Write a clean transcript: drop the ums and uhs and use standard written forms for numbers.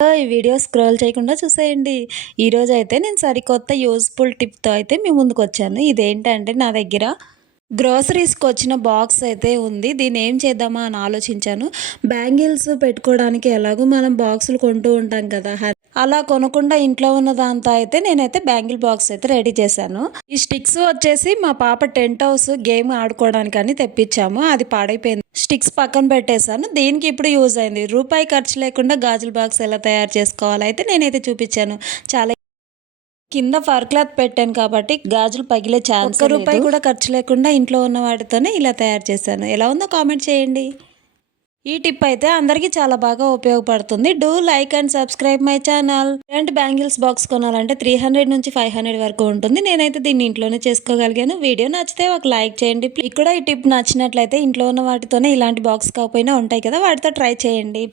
ఈ video scroll చేయకుండా చూసేయండి. ఈరోజైతే నేను సరికొత్త యూజ్‌ఫుల్ టిప్‌తో అయితే మీ ముందుకొచ్చాను. ఇదేంటంటే నా దగ్గర గ్రోసరీస్‌కొచ్చిన బాక్స్ అయితే ఉంది. దీన్నేం చేద్దామా అని ఆలోచించాను. బ్యాంగిల్స్ పెట్టుకోవడానికి ఎలాగో మనం బాక్సులు కొంటూ ఉంటాం కదా! అలా కొనకుండా ఇంట్లో ఉన్న దాంతో అయితే నేనైతే బ్యాంగిల్ బాక్స్ అయితే రెడీ చేశాను. ఈ స్టిక్స్ వచ్చేసి మా పాప టెంట్ హౌస్ గేమ్ ఆడుకోవడానికని తెప్పించాము. అది పాడైపోయింది. స్టిక్స్ పక్కన పెట్టేశాను. దీనికి ఇప్పుడు యూజ్ అయింది. రూపాయి ఖర్చు లేకుండా గాజుల బాక్స్ ఎలా తయారు చేసుకోవాలో అయితే నేనైతే చూపించాను. చాలా కింద ఫర్ క్లాత్ పెట్టాను కాబట్టి గాజులు పగిలే ఛాన్స్ ఒక్క రూపాయి కూడా ఖర్చు లేకుండా ఇంట్లో ఉన్న వాటితోనే ఇలా తయారు చేశాను. ఎలా ఉందో కామెంట్ చేయండి. ఈ టిప్ అయితే అందరికీ చాలా బాగా ఉపయోగపడుతుంది. Do like and subscribe my channel. ఇలాంటి బ్యాంగిల్స్ బాక్స్ కొనాలంటే 300 నుంచి 500 వరకు ఉంటుంది. నేనైతే దీన్ని ఇంట్లోనే చేసుకోగలిగాను. వీడియో నచ్చితే ఒక లైక్ చేయండి. మీకు కూడా ఈ టిప్ నచ్చినట్లయితే ఇంట్లో ఉన్న వాటితోనే ఇలాంటి బాక్స్ కాకపోయినా ఉంటాయి కదా, వాటితో ట్రై చేయండి.